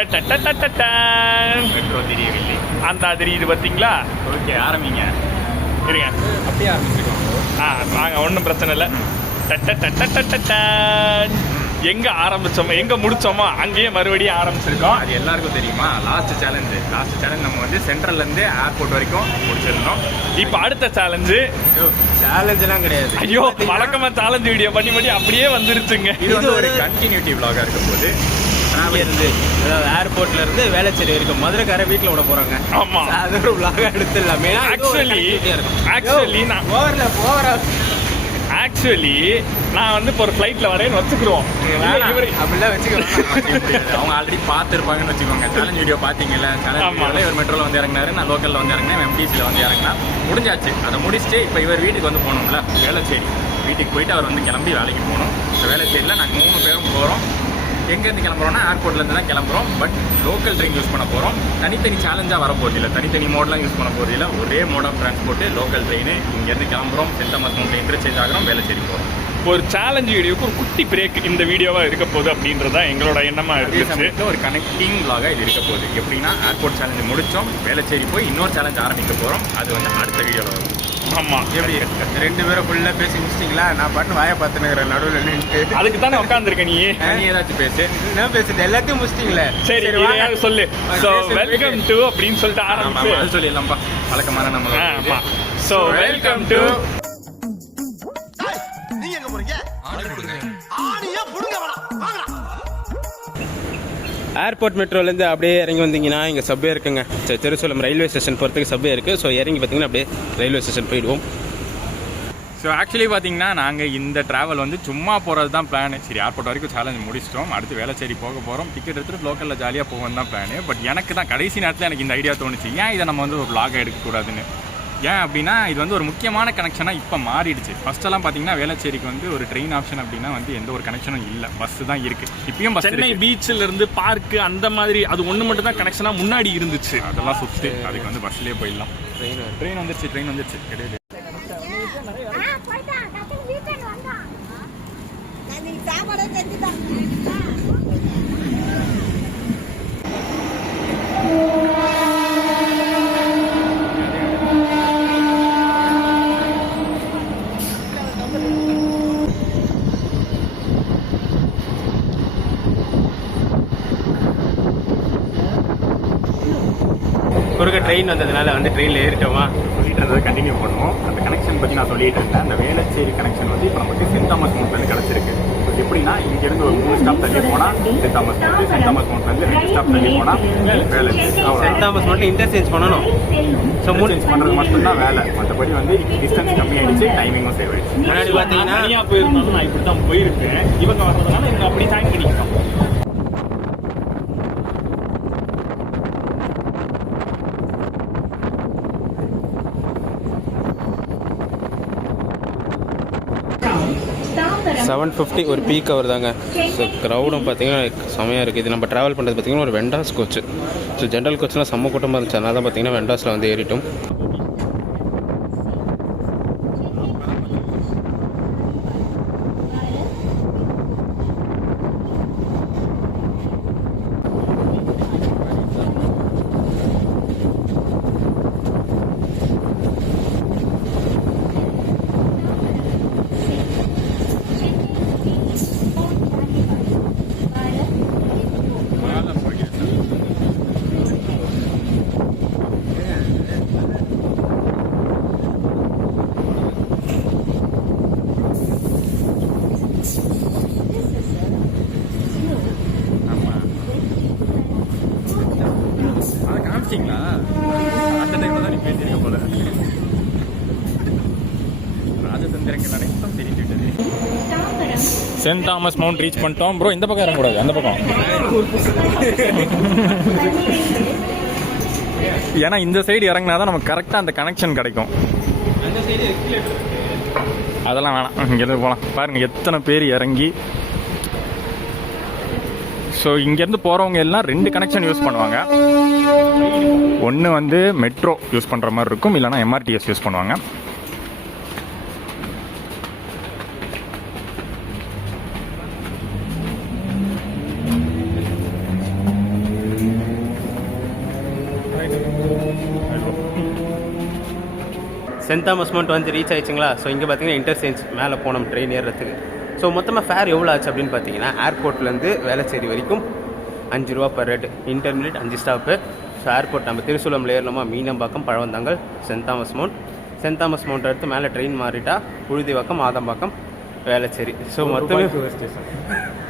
Metro தெரியவில்லை. அந்த தெரியுது பார்த்தீங்களா? ஓகே, ஆரம்பிங்க. இருங்க, அப்படியே ஆரம்பிச்சிருக்கோம். வாங்க, ஒன்றும் பிரச்சனை இல்லை. எங்கே ஆரம்பித்தோமோ எங்கே முடித்தோமோ அங்கேயே மறுபடியும் ஆரம்பிச்சிருக்கோம். அது எல்லாருக்கும் தெரியுமா? லாஸ்ட் சேலஞ்ச் நம்ம வந்து சென்ட்ரல்லேருந்து ஏர்போர்ட் வரைக்கும் முடிச்சிருந்தோம். இப்போ அடுத்த சேலஞ்செலாம் கிடையாது. ஐயோ, வழக்கமாக சேலஞ்ச் வீடியோ பண்ணி அப்படியே வந்துருச்சுங்க. இது வந்து ஒரு கண்டினியூட்டி விளாகாக இருக்கும் போது இருந்து, அதாவது ஏர்போர்ட்ல இருந்து வேளச்சேரி வரைக்கும் மதுரைக்கார வீட்டில் விட போறாங்க. ஆமா, அது ஒரு விளாக எடுத்துடலாமே. ஆக்சுவலி நான் வந்து இப்போ ஒரு ஃப்ளைட்ல வரேன்னு வச்சுக்கிறோம். அப்படிலாம் வச்சுக்கிறோம். அவங்க ஆல்ரெடி பார்த்துருப்பாங்கன்னு வச்சுக்கோங்க. சேலஞ்ச் வீடியோ பார்த்தீங்கல்ல, சேலஞ்ச் இவர் மெட்ரோல வந்து இறங்கினாரு, நான் லோக்கல்ல வந்து இறங்கினேன், எம்டிசியில் வந்து இறங்கினா முடிஞ்சாச்சு. அதை முடிச்சுட்டு இப்போ இவர் வீட்டுக்கு வந்து போகணும்ல, வேளச்சேரி வீட்டுக்கு போயிட்டு அவர் வந்து கிளம்பி வேலைக்கு போகணும். இப்போ வேளச்சேரியில் நாங்கள் 3 பேரும் போகிறோம். எங்கேருந்து கிளம்புறோம்னா ஏர்போர்ட்லேருந்து தான் கிளம்புறோம். பட் லோக்கல் ட்ரெயின் யூஸ் பண்ண போகிறோம். தனித்தனி சேலஞ்சாக வரப்போகுது இல்லை, தனித்தனி மோட்லாம் யூஸ் பண்ண போகிறது இல்லை. ஒரே mode of transport local train. இங்கேருந்து கிளம்புறோம், சென்ட் தாமஸ் மவுண்ட் இன்டர்சேஞ்ச் ஆகிறோம், வேளச்சேரி போகிறோம். ஒரு சேலஞ்ச் வீடியோக்கு ஒரு குட்டி பிரேக் இந்த வீடியோவாக இருக்க போகுது அப்படின்றதா எங்களோட எண்ணமாக இருந்துச்சு. ஒரு கனெக்டிங் விளாகாக இது இருக்க போகுது. எப்படின்னா ஏர்போர்ட் சேலஞ்சு முடித்தோம், வேளச்சேரி போய் இன்னொரு சேலஞ்ச் ஆரம்பிக்க போகிறோம். அது வந்து அடுத்த வீடியோவில் வரும். ஆமாம், எப்படி 2 பேரும் ஃபுல்லாக பேசி முடிச்சிட்டிங்களா? நான் பாட்டு வாயை பார்த்துனுக்கிறேன் நடுவில் நின்று. அதுக்கு தானே உட்காந்துருக்கேன். நீ ஏதாச்சும் பேசு. நான் பேசுறது எல்லாத்தையும் முடிச்சிட்டிங்களே. சரி, சொல்லு. ஸோ வெல்கம் டு அப்படின்னு சொல்லிட்டு ஆரம்பிச்சு அது சொல்லிடலாம்ப்பா, வழக்கமான நம்ம. ஆமாம், ஸோ வெல்கம் டு. ஏர்போர்ட் மெட்ரோலேருந்து அப்படியே இறங்கி வந்தீங்கன்னா இங்கே சப்வே இருக்குங்க. திருச்சூலம் ரயில்வே ஸ்டேஷன் போகிறதுக்கு சப்வே இருக்குது. ஸோ இறங்கி பார்த்தீங்கன்னா அப்படியே ரயில்வே ஸ்டேஷன் போயிடுவோம். ஸோ ஆக்சுவலி பார்த்தீங்கன்னா நாங்கள் இந்த ட்ராவல் வந்து சும்மா போகிறது தான் பிளான். சரி, ஏர்போர்ட் வரைக்கும் சேலஞ்ச் முடிச்சிட்டோம், அடுத்து வேளச்சேரி போக போகிறோம். டிக்கெட் எடுத்துகிட்டு லோக்கலில் ஜாலியாக போகணும் தான் பிளான். பட் எனக்கு தான் கடைசி நேரத்தில் எனக்கு இந்த ஐடியா தோணுச்சு, ஏன் இதை நம்ம வந்து ஒரு vlog எடுக்கக்கூடாதுன்னு. ஏன் அப்படின்னா இது வந்து ஒரு முக்கியமான கனெக்ஷனாக இப்போ மாறிடுச்சு. ஃபர்ஸ்டெல்லாம் பார்த்தீங்கன்னா வேளச்சேரிக்கு வந்து ஒரு ட்ரெயின் ஆப்ஷன் அப்படின்னா வந்து எந்த ஒரு கனெக்ஷனும் இல்லை, பஸ் தான் இருக்குது. இப்பயும் சென்னை பீச்சில் இருந்து பார்க்கு அந்த மாதிரி அது ஒன்று மட்டும் தான் கனெக்ஷனாக முன்னாடி இருந்துச்சு. அதெல்லாம் சுற்றி அதுக்கு வந்து பஸ்லேயே போயிடலாம். ட்ரெயின் வந்துருச்சு கிடையாது. குறுக்க ட்ரெயின் வந்ததுனால வந்து ட்ரெயினில் ஏறிட்டோமா சொல்லிட்டு இருந்ததை கண்டினியூ பண்ணுவோம். அந்த கனெக்ஷன் பற்றி நான் சொல்லிட்டு இருந்தேன். அந்த வேளச்சேரி கனெக்ஷன் வந்து இப்போ நமக்கு சென்ட் தாமஸ் மவுண்ட்லேருந்து கிடச்சிருக்கு. எப்படின்னா இங்கேருந்து ஒரு 3 ஸ்டாப் தள்ளி போனால் சென்ட் தாமஸ் மவுண்ட், சென்ட் தாமஸ் மவுண்ட்லேருந்து 2 ஸ்டாப் தள்ளி போனால் வேளச்சேரி. சென்ட் தாமஸ் மட்டும் இன்டர்சேஞ்ச் பண்ணணும். ஸோ சேஞ்ச் பண்ணுறது மட்டும்தான் வேலை. மற்றபடி வந்து டிஸ்டன்ஸ் கம்மியாகிடுச்சு, டைமிங்கும் சேவ் ஆயிடுச்சு. முன்னாடி பார்த்தீங்கன்னா தனியாக போயிருந்தாலும் நான் இப்படி தான் போயிருக்கேன். இவங்க வர்றதுனால இவங்க அப்படி ஜாயின் பண்ணிக்கலாம். $750 ஒரு பீக் அவர் தாங்க. ஸோ க்ரௌடும் பார்த்தீங்கன்னா செம்மையாக இருக்குது. இது நம்ம ட்ராவல் பண்ணுறது பார்த்தீங்கன்னா ஒரு வெண்டாஸ் கோச்சு. ஸோ ஜென்ரல் கோச்லாம் செம்ம கூட்டமாக இருந்துச்சு, அதனால தான் பார்த்தீங்கன்னா வெண்டாஸில் வந்து ஏறிட்டோம். அந்த டைம்ல தான் நீ பேசியிருக்க போல. ராஜதந்திரங்கள் அனைத்தும் தெரிஞ்சுட்டது. சென்ட் தாமஸ் மவுண்ட் ரீச் பண்ணிட்டோம். ப்ரோ இந்த பக்கம் இறங்கக்கூடாது, அந்த பக்கம். ஏன்னா இந்த சைடு இறங்கினா தான் நமக்கு கரெக்டாக அந்த கனெக்ஷன் கிடைக்கும். அதெல்லாம் வேணாம், இங்கேருந்து போகலாம். பாருங்கள் எத்தனை பேர் இறங்கி. ஸோ இங்கேருந்து போகிறவங்க எல்லாம் 2 கனெக்ஷன் யூஸ் பண்ணுவாங்க. ஒன்று வந்து மெட்ரோ யூஸ் பண்ணுற மாதிரி இருக்கும், இல்லைனா எம்ஆர்டிஎஸ் யூஸ் பண்ணுவாங்க. சென்ட் தாமஸ் மவுண்ட் வந்து ரீச் ஆயிடுச்சுங்களா. ஸோ இங்கே பார்த்தீங்கன்னா இன்டர்சேஞ்ச் மேலே போனோம் ட்ரெயின் ஏறுறதுக்கு. ஸோ மொத்தமாக ஃபேர் எவ்வளோ ஆச்சு அப்படின்னு பார்த்தீங்கன்னா ஏர்போர்ட்லேருந்து வேளச்சேரி வரைக்கும் 5 ரூபா per head, intermediate 5 stop. So airport நம்ம திருசூலமில் ஏறணுமா, மீனம்பாக்கம், பழவந்தாங்கல், சென்ட் தாமஸ் மவுண்ட் எடுத்து மேலே ட்ரெயின் மாறிட்டா புழுதிவாக்கம், ஆதம்பாக்கம், வேளச்சேரி. ஸோ மொத்தமே ஒரு ஸ்டேஷன்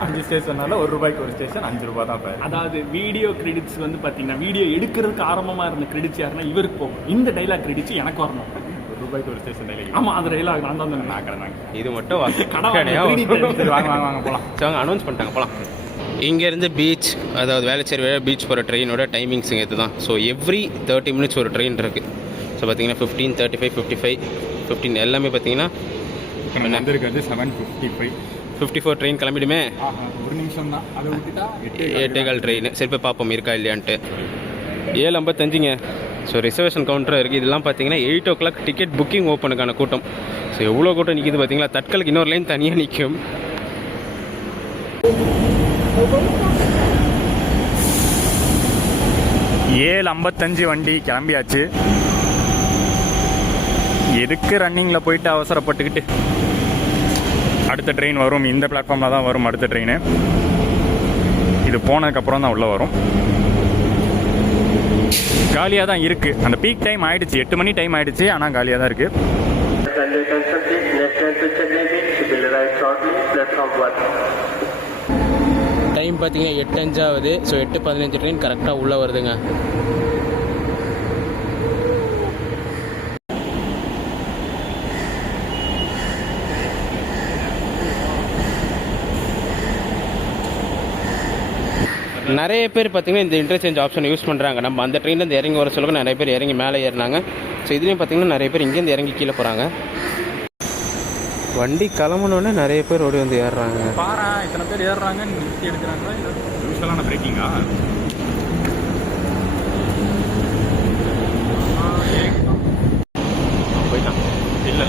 5 ஸ்டேஷனால ₹1 ஒரு ஸ்டேஷன் 5 ரூபா தான். அதாவது வீடியோ கிரெடிட்ஸ் வந்து பார்த்தீங்கன்னா வீடியோ எடுக்கிறதுக்கு ஆரம்பமாக இருந்த கிரெடிட்ஸ் யாருன்னா இவருக்கு போகும். இந்த டைலாக் கிரெடிட்ஸ் எனக்கு வரணும். ₹1 ஒரு ஸ்டேஷன் டைலாக். ஆமாம், அந்த டைலாக் நான் தான் சொன்னேன். இது மட்டும் வாங்க போகலாம். ஸோ அவங்க அனௌன்ஸ் பண்ணிட்டாங்க போகலாம். இங்கேருந்து பீச், அதாவது வேளச்சேரி பீச் போகிற ட்ரெயினோட டைமிங்ஸுங்க இது தான். ஸோ எவ்ரி 30 மினிட்ஸ் ஒரு ட்ரெயின் இருக்குது. ஸோ பார்த்தீங்கன்னா 15, 35, 55, 15 எல்லாமே பார்த்தீங்கன்னா வந்திருக்கிறது 7:55. 54 ட்ரெயின் கிளம்பிடுமே. ஒரு நிமிஷம் தான், அதை விட்டுட்டா 8:15 ட்ரெயின். சரி போய் பார்ப்போம் இருக்கா இல்லையான்ட்டு. 7:55ங்க. ஸோ ரிசர்வேஷன் கவுண்டர் இருக்குது. இதெல்லாம் பார்த்தீங்கன்னா 8 o'clock டிக்கெட் புக்கிங் ஓப்பனுக்கான கூட்டம். ஸோ எவ்வளோ கூட்டம் நிற்கிது பார்த்தீங்களா. தட்கலுக்கு இன்னொரு லைன் தனியாக நிற்கும். 7:55 வண்டி கிளம்பியாச்சு. எதுக்கு ரன்னிங்கில் போயிட்டு அவசரப்பட்டுக்கிட்டு. அடுத்த ட்ரெயின் வரும், இந்த பிளாட்ஃபார்மில் தான் வரும் அடுத்த ட்ரெயின். இது போனதுக்கப்புறம் தான் உள்ளே வரும். காலியாக தான் இருக்குது. அந்த பீக் டைம் ஆகிடுச்சு, 8 மணி டைம் ஆகிடுச்சு, ஆனால் காலியாக தான் இருக்குது. டைம் பார்த்தீங்கன்னா 8:05 ஆகுது. ஸோ 8:15 ட்ரெயின் கரெக்டாக உள்ளே வருதுங்க. நிறைய பேர் பார்த்தீங்கன்னா இந்த இன்டர்சேஞ்ச் ஆப்ஷன் யூஸ் பண்ணுறாங்க. நம்ம அந்த ட்ரெயின்லேருந்து இறங்கி வர சொல்லுங்க நிறைய பேர் இறங்கி மேலே ஏறினாங்க. ஸோ இதுலேயும் பார்த்தீங்கன்னா நிறைய பேர் இங்கேருந்து இறங்கி கீழே போகிறாங்க. வண்டி கிளம்புனோடனே நிறைய பேர் ஓடி வந்து ஏறுறாங்க. பாரா இத்தனை பேர் ஏறுறாங்க, நிறுத்தி எடுக்கிறாங்களா இல்லை யூஸ்வலான பிரேக்கிங்கா? போயிட்டான். இல்லை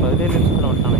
17 நிமிஷத்தில் வந்துட்டாங்க.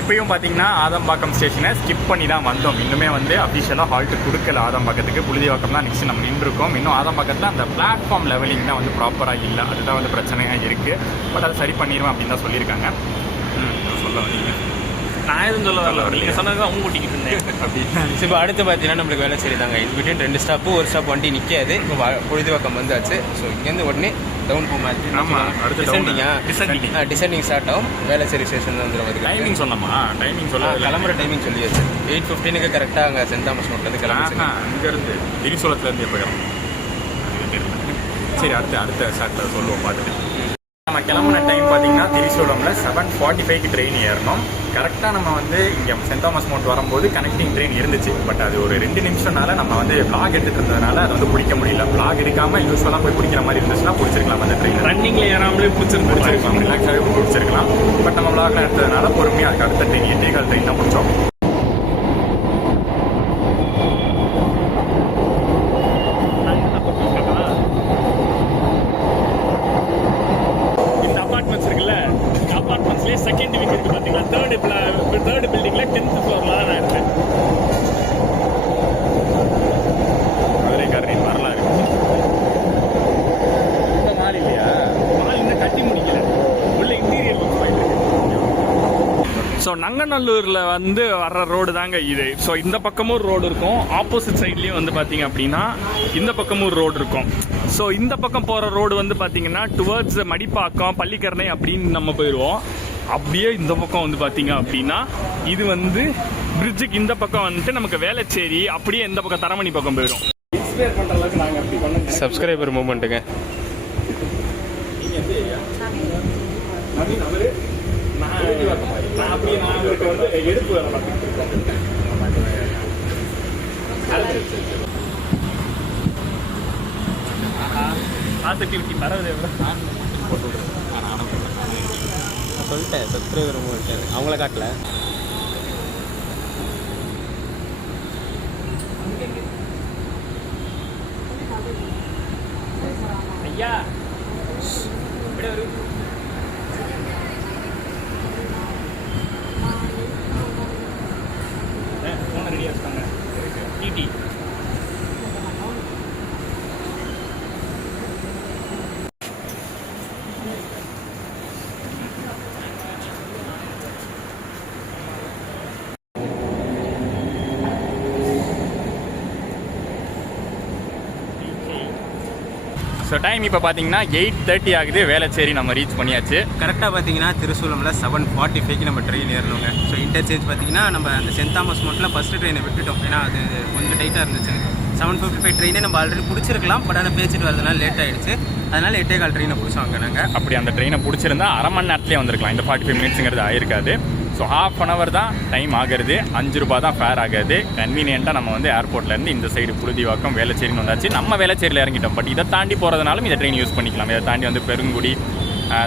இப்பயும் பார்த்தீங்கன்னா ஆதம்பாக்கம் ஸ்டேஷனை ஸ்கிப் பண்ணி தான் வந்தோம். இன்னுமே வந்து அஃபிஷியலாக ஹால்ட்டு கொடுக்கல ஆதம்பாக்கத்துக்கு. புழுதிவாக்கம் தான் நெக்ஸ்ட் நம்ம நின்றுருக்கோம். இன்னும் ஆதம்பாக்கத்தில் அந்த பிளாட்ஃபார்ம் லெவலிங் தான் வந்து ப்ராப்பராக இல்லை. அதுதான் வந்து பிரச்சனையாக இருக்குது. பட் அதை சரி பண்ணிடுவேன் அப்படின்னு தான் சொல்லியிருக்காங்க. சொல்ல வரீங்க? நான் எதுவும் சொல்ல வரல, நீங்கள் சொன்னது தான் ஊட்டிக்கிட்டு இருந்தேன் அப்படின்னா. இப்போ அடுத்து பார்த்தீங்கன்னா நம்மளுக்கு வேளச்சேரி தாங்க. இது பிட்வீன் 2 ஸ்டாப்பு, ஒரு ஸ்டாப் வண்டி நிற்காது. இப்போ புழுதிவாக்கம் வந்தாச்சு. ஸோ இங்கேருந்து உடனே டவுன் போமாச்சு. ஆமாம், அடுத்து டிசைனிங் ஸ்டார்ட் ஆகும். வேளச்சேரி ஸ்டேஷன் வந்துடும். டைமிங் சொன்னமா? டைமிங் சொல்ல கிளம்புற டைமிங் சொல்லியாச்சு. 8:15 கரெக்டாக அங்கே சென்ட் தாமஸ் மவுண்ட்லேருந்து கிளம்பி இங்கேருந்து திரிசூலத்துலேருந்து போயிடும். சரி, அடுத்த ஸ்டார்ட் சொல்லுவோம் பார்த்துட்டு. நம்ம கிளம்புன டைம் பார்த்தீங்கன்னா திரிசூலமில் 7:45க்கு ட்ரெயின் ஏறணும். கரெக்டாக நம்ம வந்து இங்கே சென்ட் தாமஸ் மவுண்ட் வரும்போது கனெக்டிங் ட்ரெயின் இருந்துச்சு. பட் அது ஒரு 2 நிமிஷம்னால நம்ம வந்து vlog எடுத்துட்டு இருந்ததுனால அதை வந்து பிடிக்க முடியல. vlog எடுக்காமல் யூஸ்வலாக போய் பிடிக்கிற மாதிரி இருந்துச்சுன்னா பிடிச்சிருக்கலாம் அந்த ட்ரெயின். ரன்னிங்ல ஏறாமலே பிடிச்சிருக்கலாம், ரிலாக்ஸாகவே பிடிச்சிருக்கலாம். பட் நம்ம vlogலாம் எடுத்ததுனால பொறுமையாக அதுக்கு அடுத்த ட்ரெயின் 8:15 ட்ரெயின் தான் பிடிச்சோம். செகண்ட் விங் இருக்கு பாத்தீங்களா, தேர்ட் பில்டிங்ல 10th ஃப்ளோர்ல தான் நான் இருக்கேன். மதுரைக்காரரின் வரலாறு இந்த மால் இல்லையா? மால் இன்னும் கட்டி முடிக்கல, உள்ள இன்டீரியர் லுக்ஸ் போயிட்டு இருக்கு. ஸோ நங்கநல்லூரில் வந்து வர்ற ரோடு தாங்க இது. ஸோ இந்த பக்கமும் ரோடு இருக்கும், ஆப்போசிட் சைட்லேயும் வந்து பார்த்தீங்க அப்படின்னா இந்த பக்கமும் ரோடு இருக்கும். ஸோ இந்த பக்கம் போகிற ரோடு வந்து பார்த்தீங்கன்னா டுவர்ட்ஸ் மடிப்பாக்கம், பள்ளிக்கரணை அப்படின்னு நம்ம போயிடுவோம். அப்படியே இந்த பக்கம் வந்து பார்த்தீங்க அப்படின்னா இது வந்து பிரிட்ஜுக்கு இந்த பக்கம் வந்துட்டு நமக்கு வேளச்சேரி, அப்படியே இந்த பக்கம் தரமணி பக்கம் போயிடும். இன்ஸ்பயர் பண்ணுற அளவுக்கு நாங்கள் அப்படி பண்ண சப்ஸ்கிரைபர் மூமெண்ட்டுங்க. நான் அப்படியே நான் அவருக்கு வந்து எடுப்பு வேலை பார்த்துட்டு இருக்கேன். பாசிட்டிவிட்டி பரவாயில்ல சொல்லிட்டேன் சப்ஸ்கிரைபர் மூமெண்ட் அவங்கள காட்டல. ஐயா ஃபோனை ரெடியாக இருக்காங்க. டிடி ஸோ டைம் இப்போ பார்த்தீங்கன்னா 8:30 ஆகுது. வேளச்சேரி நம்ம ரீச் பண்ணியாச்சு. கரெக்டாக பார்த்தீங்கன்னா திருசூலமில் 7:45க்கு நம்ம ட்ரெயின் ஏறணுங்க. ஸோ இன்டர்சேஞ்ச் பார்த்தீங்கன்னா நம்ம அந்த சென்ட் தாமஸ் மவுண்ட்டில் ஃபஸ்ட்டு ட்ரெயினை விட்டுட்டோம். ஏன்னா அது கொஞ்சம் டைட்டாக இருந்துச்சு. 7:55 ட்ரெயினே நம்ம ஆல்ரெடி பிடிச்சிருக்கலாம், பட் ஆனால் பேசிட்டு வரதுனால லேட் ஆகிடுச்சு. அதனால் 8:15 ட்ரெயினை பிடிச்சோங்க நாங்கள். அப்படி அந்த ட்ரெயினை பிடிச்சிருந்தா அரை மணி நேரத்துலேயே வந்திருக்கலாம். இந்த 45 மினிட்ஸுங்கிறது ஆயிருக்காது. ஸோ ½ அன் அவர் தான் டைம் ஆகுறது. 5 ரூபா தான் ஃபேர் ஆகுது. கன்வீனியண்ட்டாக நம்ம வந்து ஏர்போர்ட்லேருந்து இந்த சைடு புழுதிவாக்கம் வேளச்சேரின்னு வந்தாச்சு. நம்ம வேளச்சேரியில் இறங்கிட்டோம். பட் இதை தாண்டி போகிறதுனாலும் இந்த ட்ரெயின் யூஸ் பண்ணிக்கலாம். இதை தாண்டி வந்து பெருங்குடி,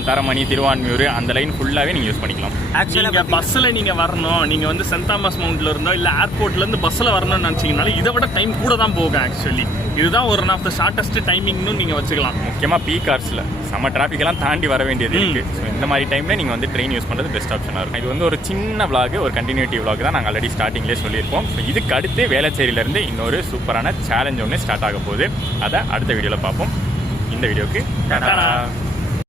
தரமணி, திருவான்மியூர் அந்த லைன் ஃபுல்லாகவே நீங்கள் யூஸ் பண்ணிக்கலாம். ஆக்சுவலாக பஸ்ஸில் நீங்கள் வரணும், நீங்கள் வந்து சென்ட் தாமஸ் மவுண்ட்ல இருந்தோ இல்லை ஏர்போர்ட்லேருந்து பஸ்ஸில் வரணும்னு நினச்சிங்கனாலும் இதை விட டைம் கூட தான் போகும். ஆக்சுவலி இதுதான் ஒரு ஆஃப் த ஷார்ட்டஸ்ட் டைமிங்னு நீங்கள் வச்சுக்கலாம். முக்கியமாக பீக் ஹவர்ஸில் செம்ம டிராஃபிக்கெல்லாம் தாண்டி வர வேண்டியது இருக்குது. ஸோ இந்த மாதிரி டைமில் நீங்கள் வந்து ட்ரெயின் யூஸ் பண்ணுறது பெஸ்ட் ஆப்ஷனாக இருக்கும். இது வந்து ஒரு சின்ன vlog, ஒரு கண்டினியூட்டி vlog தான். நாங்கள் ஆல்ரெடி ஸ்டார்டிங்லேயே சொல்லியிருப்போம். ஸோ இதுக்கு அடுத்து வேளச்சேரியிலேருந்து இன்னொரு சூப்பரான சேலஞ்ச் ஒன்று ஸ்டார்ட் ஆக போகுது. அதை அடுத்த வீடியோவில் பார்ப்போம். இந்த வீடியோக்கு